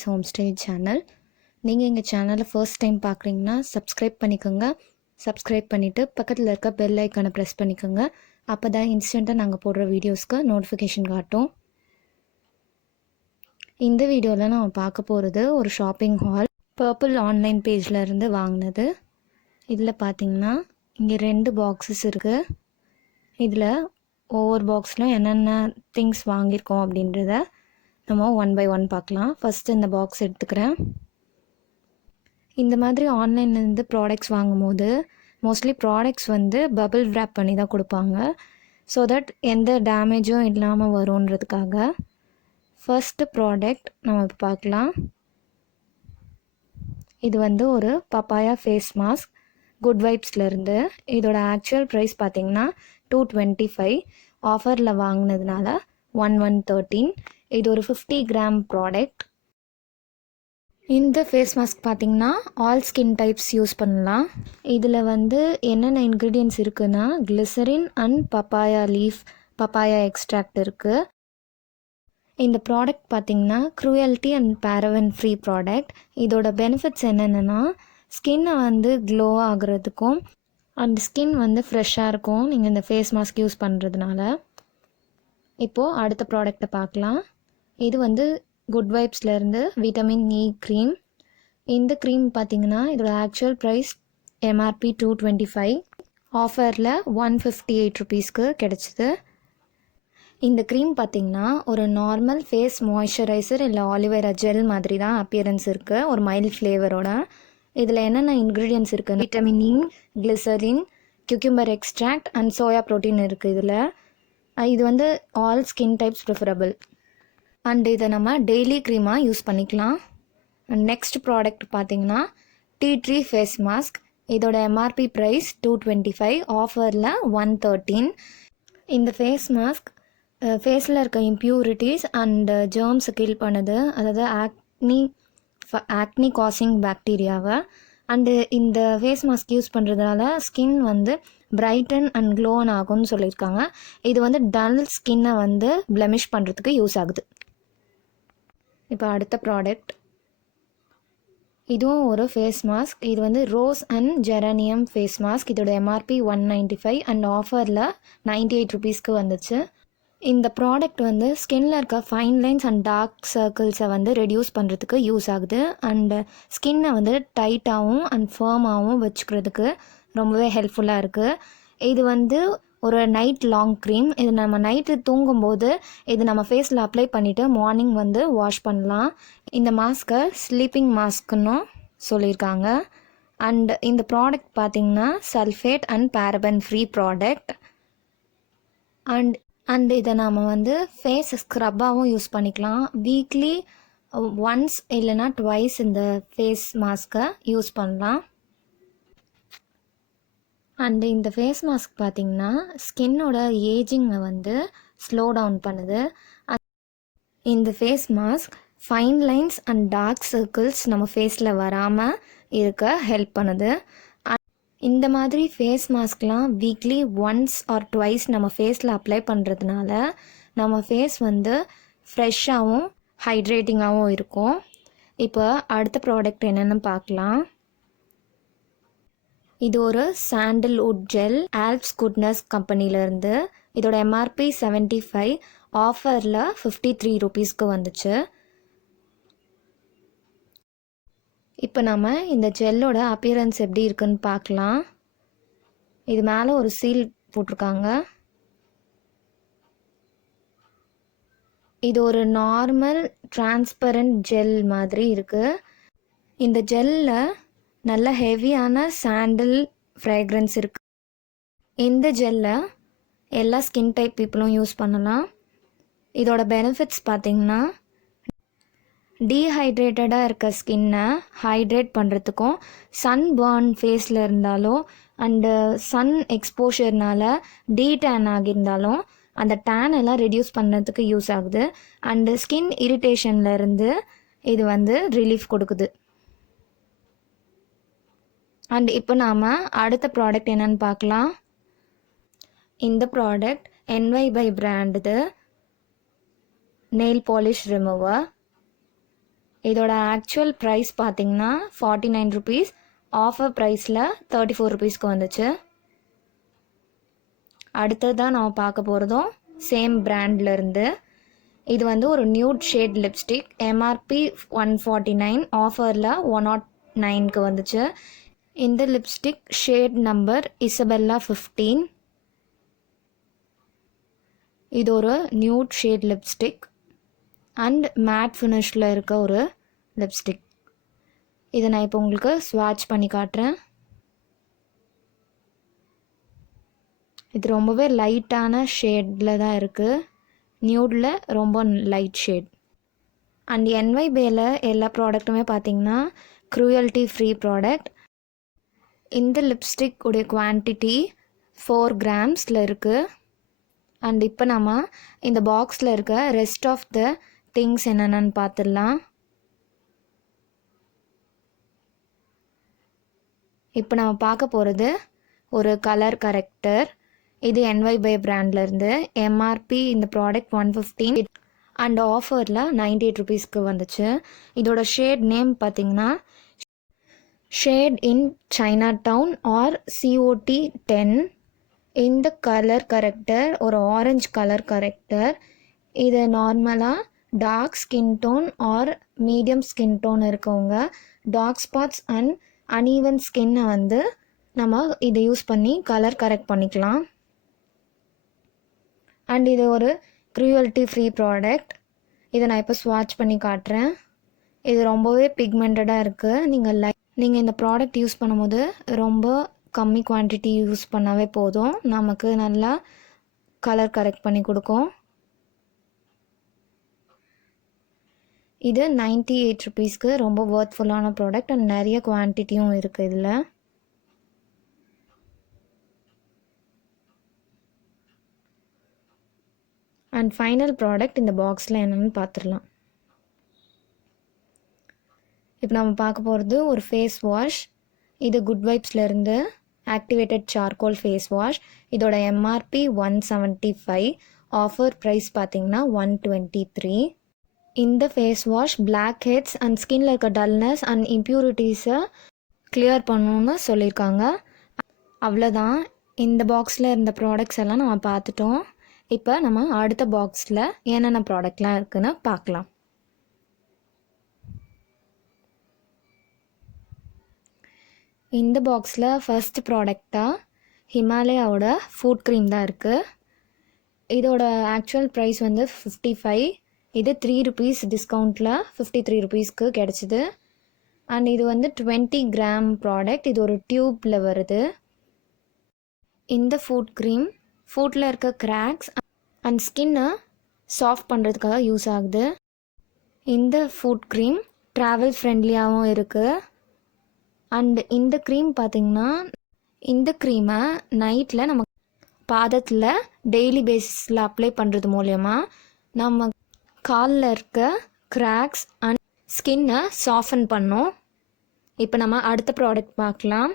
Nice Homestay channel. நீங்கள் எங்கள் சேனலை ஃபர்ஸ்ட் டைம் பார்க்குறீங்கன்னா சப்ஸ்கிரைப் பண்ணிக்கோங்க. சப்ஸ்கிரைப் பண்ணிவிட்டு பக்கத்தில் இருக்க பெல் ஐக்கானை ப்ரெஸ் பண்ணிக்கோங்க. அப்போ தான் இன்ஸ்டண்ட்டாக நாங்கள் போடுற வீடியோஸ்க்கு நோட்டிஃபிகேஷன் காட்டும். இந்த வீடியோவில் நம்ம பார்க்க போகிறது ஒரு ஷாப்பிங் ஹால். பர்பிள் ஆன்லைன் பேஜில் இருந்து வாங்கினது. இதில் பார்த்தீங்கன்னா இங்கே 2 பாக்ஸஸ் இருக்குது. இதில் ஒவ்வொரு பாக்ஸில் என்னென்ன திங்ஸ் வாங்கியிருக்கோம் அப்படின்றத நம்ம 1 by 1 பார்க்கலாம். ஃபஸ்ட்டு இந்த பாக்ஸ் எடுத்துக்கிறேன். இந்த மாதிரி ஆன்லைன்லேருந்து ப்ராடக்ட்ஸ் வாங்கும்போது மோஸ்ட்லி ப்ராடக்ட்ஸ் பபிள் wrap பண்ணி தான் கொடுப்பாங்க. ஸோ தட் எந்த டேமேஜும் இல்லாமல் வரும்ன்றதுக்காக. ஃபர்ஸ்ட்டு ப்ராடக்ட் நம்ம இப்போ பார்க்கலாம். இது ஒரு பப்பாயா ஃபேஸ் மாஸ்க் குட் வைப்ஸ்லேருந்து. இதோட ஆக்சுவல் ப்ரைஸ் பார்த்திங்கன்னா 225. ஆஃபரில் வாங்கினதுனால 113. இது ஒரு 50 கிராம் ப்ராடக்ட். இந்த ஃபேஸ் மாஸ்க் பார்த்திங்கன்னா ஆல் ஸ்கின் டைப்ஸ் யூஸ் பண்ணலாம். இதில் என்னென்ன இன்க்ரீடியன்ட்ஸ் இருக்குன்னா glycerin and papaya leaf, papaya extract இருக்குது. இந்த ப்ராடக்ட் பார்த்திங்கன்னா cruelty and paraben free product. இதோட பெனிஃபிட்ஸ் என்னென்னா ஸ்கின்னை க்ளோ ஆகுறதுக்கும் அண்ட் ஸ்கின் ஃப்ரெஷ்ஷாக இருக்கும் நீங்கள் இந்த ஃபேஸ் மாஸ்க் யூஸ் பண்ணுறதுனால. இப்போது அடுத்த ப்ராடக்டை பார்க்கலாம். இது குட் வைப்ஸ்லேருந்து விட்டமின் இ க்ரீம். இந்த க்ரீம் பார்த்திங்கன்னா இதோட ஆக்சுவல் ப்ரைஸ் எம்ஆர்பி 225. ஆஃபரில் 158 ருபீஸ்க்கு கிடச்சிது. இந்த க்ரீம் பார்த்திங்கன்னா ஒரு நார்மல் ஃபேஸ் மாய்ஸ்சரைசர் இல்லை ஆலிவேரா ஜெல் மாதிரி தான் அப்பியரன்ஸ் இருக்குது, ஒரு மைல்ட் ஃப்ளேவரோட. இதில் என்னென்ன இன்க்ரீடியன்ட்ஸ் இருக்குன்னு vitamin E, glycerin, cucumber extract and soya protein இருக்குது. இதில் இது all skin types preferable and இதை நம்ம டெய்லி க்ரீமாக யூஸ் பண்ணிக்கலாம். நெக்ஸ்ட் ப்ராடக்ட் பார்த்திங்கன்னா டீ ட்ரீ ஃபேஸ் மாஸ்க். இதோட எம்ஆர்பி ப்ரைஸ் 225. ஆஃபரில் 113. இந்த ஃபேஸ் மாஸ்க் ஃபேஸில் இருக்க இம்ப்யூரிட்டிஸ் அண்ட் ஜெர்ம்ஸை கில் பண்ணுது, அதாவது ஆக்னி காசிங் பாக்டீரியாவை. அண்டு இந்த ஃபேஸ் மாஸ்க் யூஸ் பண்ணுறதுனால ஸ்கின் பிரைட்டன் அண்ட் க்ளோன் ஆகும்னு சொல்லியிருக்காங்க. இது டல் ஸ்கின்னை பிளெமிஷ் பண்ணுறதுக்கு யூஸ் ஆகுது. இப்போ அடுத்த ப்ராடக்ட், இதுவும் ஒரு ஃபேஸ் மாஸ்க். இது rose and geranium face mask. இதோட எம்ஆர்பி 195 அண்ட் ஆஃபரில் 98 ருபீஸ்க்கு வந்துச்சு. இந்த ப்ராடக்ட் ஸ்கின்னில் இருக்க ஃபைன் லைன்ஸ் அண்ட் டார்க் சர்க்கிள்ஸை ரெடியூஸ் பண்ணுறதுக்கு யூஸ் ஆகுது. அண்டு ஸ்கின்னை டைட்டாகவும் அண்ட் ஃபர்மாகவும் வச்சுக்கிறதுக்கு ரொம்பவே ஹெல்ப்ஃபுல்லாக இருக்குது. இது ஒரு நைட் லாங் க்ரீம். இது நம்ம நைட்டு தூங்கும்போது இது நம்ம ஃபேஸில் அப்ளை பண்ணிவிட்டு மார்னிங் வாஷ் பண்ணலாம். இந்த மாஸ்க்கை ஸ்லீப்பிங் மாஸ்க்குன்னு சொல்லியிருக்காங்க. அண்ட் இந்த ப்ராடக்ட் பார்த்திங்கன்னா sulphate and paraben free product. And இதை நாம் ஃபேஸ் ஸ்க்ரப்பாகவும் யூஸ் பண்ணிக்கலாம். வீக்லி ஒன்ஸ் இல்லைனா ட்வைஸ் இந்த ஃபேஸ் மாஸ்க்கை யூஸ் பண்ணலாம். அண்டு இந்த ஃபேஸ் மாஸ்க் பார்த்திங்கன்னா ஸ்கின்னோட ஏஜிங்கை ஸ்லோ டவுன் பண்ணுது. இந்த face mask fine lines and dark circles நம்ம ஃபேஸில் வராமல் இருக்க ஹெல்ப் பண்ணுது. இந்த மாதிரி ஃபேஸ் மாஸ்க்லாம் வீக்லி ஒன்ஸ் ஆர் ட்வைஸ் நம்ம ஃபேஸில் அப்ளை பண்ணுறதுனால நம்ம ஃபேஸ் ஃப்ரெஷ்ஷாகவும் ஹைட்ரேட்டிங்காகவும் இருக்கும். இப்போ அடுத்த ப்ராடக்ட் என்னென்னு பார்க்கலாம். இது ஒரு சாண்டல்வுட் ஜெல் ஆல்ப்ஸ் குட்னஸ் கம்பெனிலேருந்து. இதோட எம்ஆர்பி 75. ஆஃபரில் 53 ருபீஸ்க்கு வந்துச்சு. இப்போ நம்ம இந்த ஜெல்லோட அப்பியரன்ஸ் எப்படி இருக்குன்னு பார்க்கலாம். இது மேலே ஒரு சீல் போட்டிருக்காங்க. இது ஒரு நார்மல் டிரான்ஸ்பரண்ட் ஜெல் மாதிரி இருக்குது. இந்த ஜெல்லில் நல்ல ஹெவியான சாண்டில் ஃப்ரேக்ரன்ஸ் இருக்குது. இந்த ஜெல்லை எல்லா ஸ்கின் டைப் பீப்புளும் யூஸ் பண்ணலாம். இதோட பெனிஃபிட்ஸ் பார்த்திங்கன்னா டீஹைட்ரேட்டடாக இருக்க ஸ்கின்னை ஹைட்ரேட் பண்ணுறதுக்கும், சன் பர்ன் ஃபேஸில் இருந்தாலோ அண்டு சன் எக்ஸ்போஷர்னால் டேன் ஆகியிருந்தாலும் அந்த டேன் எல்லாம் ரெடியூஸ் பண்ணுறதுக்கு யூஸ் ஆகுது. அண்டு ஸ்கின் இரிட்டேஷன்லேருந்து இது ரிலீஃப் கொடுக்குது. அண்ட் இப்போ நாம் அடுத்த ப்ராடக்ட் என்னென்னு பார்க்கலாம். இந்த ப்ராடக்ட் NY by பிராண்டுது நெயில் பாலிஷ் ரிமூவர். இதோட ஆக்சுவல் ப்ரைஸ் பார்த்தீங்கன்னா 49 ருபீஸ், ஆஃபர் ப்ரைஸில் 34 ருபீஸ்க்கு வந்துச்சு. அடுத்ததான் நம்ம பார்க்க போகிறதும் சேம் பிராண்ட்லேருந்து. இது வந்து ஒரு நியூட் ஷேட் லிப்ஸ்டிக். எம்ஆர்பி 149, ஆஃபரில் 109க்கு வந்துச்சு. இந்த லிப்ஸ்டிக் ஷேட் நம்பர் இசபெல்லா 15. இது ஒரு nude shade lipstick and matte ஃபினிஷில் இருக்க ஒரு லிப்ஸ்டிக். இதை நான் இப்போ உங்களுக்கு ஸ்வாட்ச் பண்ணி காட்டுறேன். இது ரொம்பவே லைட்டான ஷேடில் தான் இருக்குது. நியூடில் ரொம்ப லைட் ஷேட். அண்ட் என்வைபேல எல்லா ப்ராடக்ட்டுமே பார்த்திங்கன்னா க்ரூயல்ட்டி ஃப்ரீ ப்ராடக்ட். இந்த லிப்ஸ்டிக் உடைய குவான்டிட்டி 4 கிராம்ஸில் இருக்குது. அண்ட் இப்போ நம்ம இந்த பாக்ஸில் இருக்க ரெஸ்ட் ஆஃப் த திங்ஸ் என்னென்னு பார்த்துடலாம். இப்போ நம்ம பார்க்க போகிறது ஒரு கலர் கரெக்டர். இது என்வைபே பிராண்ட்லேருந்து. எம்ஆர்பி இந்த ப்ராடக்ட் 115 அண்ட் ஆஃபரில் 98 ருபீஸ்க்கு வந்துச்சு. இதோட ஷேட் நேம் பார்த்திங்கன்னா shade in China town or COT 10. இந்த கலர் கரெக்டர் ஒரு ஆரஞ்சு கலர் கரெக்டர். இது நார்மலாக dark skin tone or medium skin tone இருக்கவங்க, டார்க் ஸ்பாட்ஸ் அண்ட் அன்ஈவன் ஸ்கின்னை வந்து நம்ம இதை யூஸ் பண்ணி கலர் கரெக்ட் பண்ணிக்கலாம். அண்ட் இது ஒரு க்ரூயல்ட்டி ஃப்ரீ ப்ராடக்ட். இதை நான் இப்போ ஸ்வாட்ச் பண்ணி காட்டுறேன். இது ரொம்பவே பிக்மெண்டடாக இருக்குது. நீங்கள் இந்த ப்ராடக்ட் யூஸ் பண்ணும்போது ரொம்ப கம்மி குவான்டிட்டி யூஸ் பண்ணாவே போதும், நமக்கு நல்லா கலர் கரெக்ட் பண்ணி கொடுக்கும். இது 98 ருபீஸ்க்கு ரொம்ப ஒர்த்ஃபுல்லான ப்ராடக்ட் அண்ட் நிறைய குவான்டிட்டியும் இருக்குது இதில். அண்ட் ஃபைனல் ப்ராடக்ட் இந்த பாக்ஸில் என்னென்னு பார்த்துடலாம். இப்போ நம்ம பார்க்க போகிறது ஒரு ஃபேஸ் வாஷ். இது குட் வைப்ஸ்லேருந்து ஆக்டிவேட்டட் சார்கோல் ஃபேஸ் வாஷ். இதோட எம்ஆர்பி 175, ஆஃபர் ப்ரைஸ் பார்த்திங்கன்னா 123. இந்த face wash blackheads and ஸ்கின்ல இருக்க டல்னஸ் அண்ட் இம்ப்யூரிட்டிஸை கிளியர் பண்ணணுன்னு சொல்லியிருக்காங்க. அவ்வளோதான். இந்த பாக்ஸில் இருந்த ப்ராடக்ட்ஸ் எல்லாம் நம்ம பார்த்துட்டோம். இப்போ நம்ம அடுத்த பாக்ஸில் என்னென்ன ப்ராடக்ட்லாம் இருக்குன்னு பார்க்கலாம். இந்த பாக்ஸில் ஃபர்ஸ்ட் ப்ராடக்டாக ஹிமாலயாவோட ஃபுட் க்ரீம் தான் இருக்குது. இதோட ஆக்சுவல் ப்ரைஸ் வந்து 55. இது 3 ருபீஸ் டிஸ்கவுண்ட்டில் 53 ருபீஸ்க்கு கிடச்சிது. அண்ட் இது வந்து 20 கிராம் ப்ராடக்ட். இது ஒரு டியூப்பில் வருது. இந்த ஃபுட் க்ரீம் ஃபுட்டில் இருக்க கிராக்ஸ் அண்ட் ஸ்கின்னை சாஃப்ட் பண்ணுறதுக்காக யூஸ் ஆகுது. இந்த ஃபுட் க்ரீம் ட்ராவல் ஃப்ரெண்ட்லியாகவும் இருக்குது. அண்ட் இந்த க்ரீம் பார்த்திங்கன்னா இந்த க்ரீமை நைட்டில் நம்ம பாதத்தில் டெய்லி பேசிஸில் அப்ளை பண்ணுறது மூலயமா நம்ம காலில் இருக்க கிராக்ஸ் அண்ட் ஸ்கின்னை சாஃபன் பண்ணோம். இப்போ நம்ம அடுத்த ப்ராடக்ட் பார்க்கலாம்.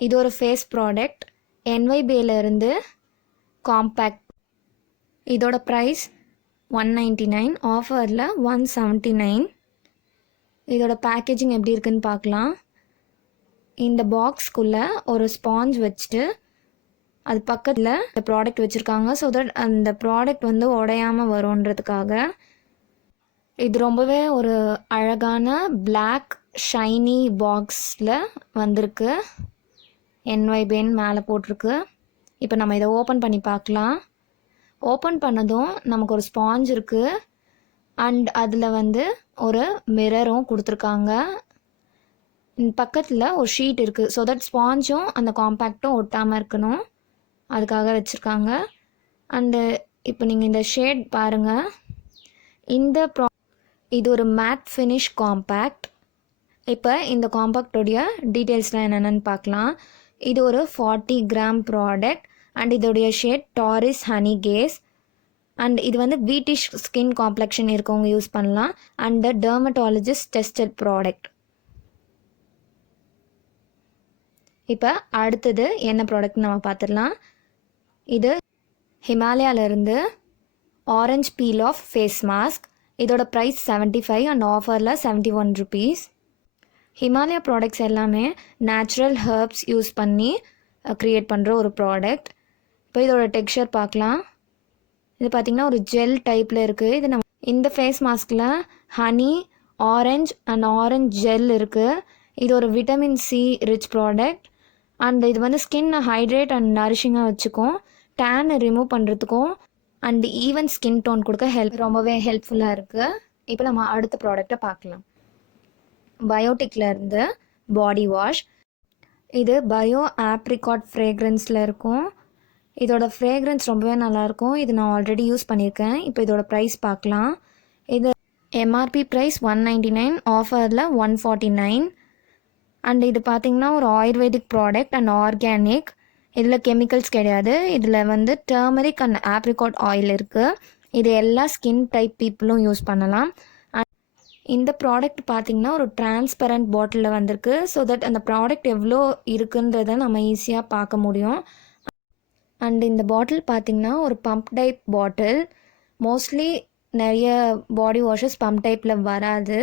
இது ஒரு ஃபேஸ் ப்ராடக்ட் என்வைபேலேருந்து காம்பேக்ட். இதோட ப்ரைஸ் 199, ஆஃபரில் 179. இதோட பேக்கேஜிங் எப்படி இருக்குன்னு பார்க்கலாம். இந்த பாக்ஸ்க்குள்ளே ஒரு ஸ்பாஞ்ச் வச்சுட்டு அது பக்கத்தில் இந்த ப்ராடக்ட் வச்சுருக்காங்க. ஸோ தட் அந்த ப்ராடக்ட் வந்து உடையாமல் வரும்ன்றதுக்காக. இது ரொம்பவே ஒரு அழகான பிளாக் ஷைனி பாக்ஸில் வந்திருக்கு. என்வைபேன் மேலே போட்டிருக்கு. இப்போ நம்ம இதை ஓப்பன் பண்ணி பார்க்கலாம். ஓப்பன் பண்ணதும் நமக்கு ஒரு ஸ்பாஞ்ச் இருக்குது அண்ட் அதில் வந்து ஒரு மிரரும் கொடுத்துருக்காங்க. பக்கத்தில் ஒரு ஷீட் இருக்குது. ஸோ தட் ஸ்பாஞ்சும் அந்த காம்பேக்டும் ஒட்டாமல் இருக்கணும், அதுக்காக வச்சுருக்காங்க. அண்டு இப்போ நீங்கள் இந்த ஷேட் பாருங்கள். இது ஒரு மேட் ஃபினிஷ் காம்பேக்ட். இப்போ இந்த காம்பேக்டோடைய டீட்டெயில்ஸ்லாம் என்னென்னு பார்க்கலாம். இது ஒரு 40 கிராம் ப்ராடக்ட் அண்ட் இதோடைய ஷேட் டாரிஸ் ஹனி கேஸ். அண்ட் இது வந்து வீட்டிஷ் ஸ்கின் காம்ப்ளெக்ஷன் இருக்கவங்க யூஸ் பண்ணலாம். And the dermatologist tested product. இப்போ அடுத்தது என்ன ப்ராடக்ட் நம்ம பார்த்துடலாம். இது ஹிமாலயாவிலேருந்து orange peel off face mask. இதோட ப்ரைஸ் 75 அண்ட் ஆஃபரில் 71 rupees. ஹிமாலயா ப்ராடக்ட்ஸ் எல்லாமே நேச்சுரல் ஹெர்ப்ஸ் யூஸ் பண்ணி க்ரியேட் பண்ணுற ஒரு ப்ராடக்ட். இப்போ இதோட டெக்ஸ்சர் பார்க்கலாம். இது பார்த்திங்கன்னா ஒரு ஜெல் டைப்பில் இருக்குது. இது நம்ம இந்த ஃபேஸ் மாஸ்கில் honey, orange and orange gel இருக்குது. இது ஒரு vitamin C rich product. And இது வந்து ஸ்கின்னை ஹைட்ரேட் அண்ட் நரிஷிங்காக வச்சுக்கும், டேனை ரிமூவ் பண்ணுறதுக்கும் அண்ட் ஈவன் ஸ்கின் டோன் கொடுக்க ரொம்பவே ஹெல்ப்ஃபுல்லாக இருக்குது. இப்போ நம்ம அடுத்த ப்ராடக்டை பார்க்கலாம். பயோட்டிக்லேருந்து பாடி வாஷ். இது பயோ ஆப்ரிகாட் ஃப்ரேக்ரன்ஸில் இருக்கும். இதோட ஃப்ரேக்ரன்ஸ் ரொம்பவே நல்லாயிருக்கும். இது நான் ஆல்ரெடி யூஸ் பண்ணியிருக்கேன். இப்போ இதோட ப்ரைஸ் பார்க்கலாம். இது எம்ஆர்பி ப்ரைஸ் 199, ஆஃபரில் 149. அண்ட் இது பார்த்திங்கன்னா ஒரு ஆயுர்வேதிக் ப்ராடக்ட் அண்ட் ஆர்கானிக். இதில் கெமிக்கல்ஸ் கிடையாது. இதில் வந்து டர்மரிக் அண்ட் ஆப்ரிகாட் ஆயில் இருக்குது. இது எல்லா ஸ்கின் டைப் பீப்புளும் யூஸ் பண்ணலாம். இந்த ப்ராடக்ட் பார்த்திங்கன்னா ஒரு டிரான்ஸ்பரண்ட் பாட்டிலில் வந்திருக்கு. ஸோ தட் அந்த ப்ராடக்ட் எவ்வளோ இருக்குன்றதை நம்ம ஈஸியாக பார்க்க முடியும். அண்ட் இந்த பாட்டில் பார்த்திங்கன்னா ஒரு பம்ப் டைப் பாட்டில். மோஸ்ட்லி நிறைய பாடி வாஷஸ் பம்ப் டைப்பில் வராது.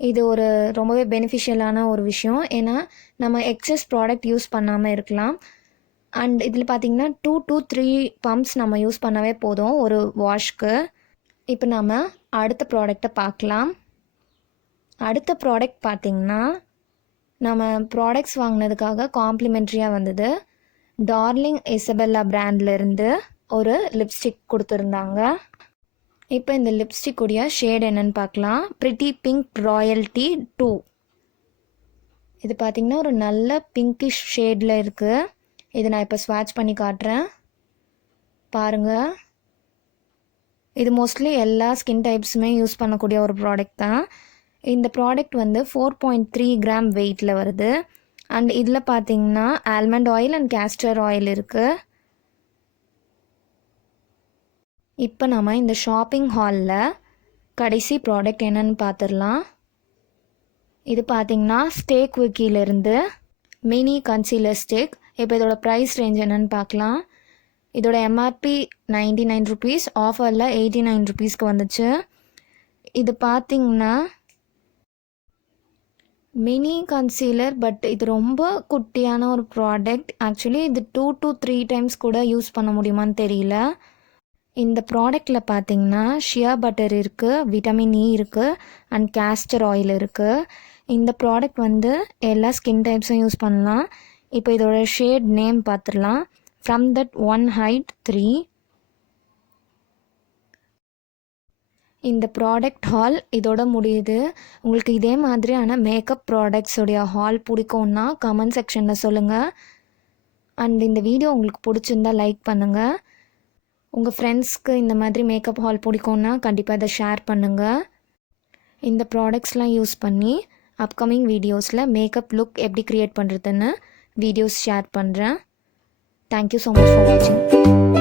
இது ஒரு ரொம்பவே பெனிஃபிஷியலான ஒரு விஷயம். ஏன்னா நம்ம எக்ஸஸ் ப்ராடக்ட் யூஸ் பண்ணாமல் இருக்கலாம். அண்ட் இதில் பார்த்திங்கன்னா 2 to 3 பம்ப்ஸ் நம்ம யூஸ் பண்ணவே போதும் ஒரு வாஷ்க்கு. இப்போ நம்ம அடுத்த ப்ராடக்டை பார்க்கலாம். அடுத்த ப்ராடக்ட் பார்த்திங்கன்னா நம்ம ப்ராடக்ட்ஸ் வாங்கினதுக்காக காம்ப்ளிமெண்ட்ரியாக வந்தது. டார்லிங் இசபெல்லா பிராண்ட்லேருந்து ஒரு லிப்ஸ்டிக் கொடுத்துருந்தாங்க. இப்போ இந்த லிப்ஸ்டிக்குடைய ஷேட் என்னன்னு பார்க்கலாம். Pretty pink royalty 2. இது பார்த்திங்கன்னா ஒரு நல்ல பிங்கிஷ் ஷேடில் இருக்குது. இது நான் இப்போ ஸ்வாட்ச் பண்ணி காட்டுறேன் பாருங்கள். இது மோஸ்ட்லி எல்லா ஸ்கின் டைப்ஸுமே யூஸ் பண்ணக்கூடிய ஒரு ப்ராடக்ட் தான். இந்த ப்ராடக்ட் வந்து 4.3 கிராம் வெயிட்டில் வருது. அண்ட் இதில் பார்த்திங்கன்னா almond oil and castor oil இருக்குது. இப்போ நம்ம இந்த ஷாப்பிங் ஹாலில் கடைசி ப்ராடக்ட் என்னென்னு பார்த்துடலாம். இது பார்த்திங்கன்னா ஸ்டேக் விக்கிலேருந்து மினி கன்சீலர் ஸ்டிக். இப்போ இதோட ப்ரைஸ் ரேஞ்ச் என்னென்னு பார்க்கலாம். இதோட எம்ஆர்பி 99 rupees, ஆஃபரில் 89 rupeesக்கு வந்துச்சு. இது பார்த்திங்கன்னா மினி கன்சீலர், பட் இது ரொம்ப குட்டியான ஒரு ப்ராடக்ட். ஆக்சுவலி இது 2 to 3 times கூட யூஸ் பண்ண முடியுமான்னு தெரியல. இந்த ப்ராடக்டில் பார்த்திங்கன்னா ஷியா பட்டர் இருக்குது, விட்டமின் இ இருக்குது அண்ட் கேஸ்டர் ஆயில் இருக்குது. இந்த ப்ராடக்ட் வந்து எல்லா ஸ்கின் டைப்ஸும் யூஸ் பண்ணலாம். இப்போ இதோட ஷேட் நேம் பார்த்துடலாம். From that one height 3. இந்த ப்ராடக்ட் ஹால் இதோட முடியுது. உங்களுக்கு இதே மாதிரியான மேக்கப் ப்ராடக்ட்ஸோடைய ஹால் பிடிக்கும்னா கமெண்ட் செக்ஷனில் சொல்லுங்கள். அண்ட் இந்த வீடியோ உங்களுக்கு பிடிச்சிருந்தா லைக் பண்ணுங்கள். உங்கள் ஃப்ரெண்ட்ஸ்க்கு இந்த மாதிரி மேக்கப் ஹால் பிடிக்கும்னா கண்டிப்பாக இதை ஷேர் பண்ணுங்கள். இந்த ப்ராடக்ட்ஸ்லாம் யூஸ் பண்ணி அப்கமிங் வீடியோஸில் மேக்கப் லுக் எப்படி க்ரியேட் பண்ணுறதுன்னு வீடியோஸ் ஷேர் பண்ணுறேன். தேங்க்யூ ஸோ மச் ஃபார் வாட்சிங்.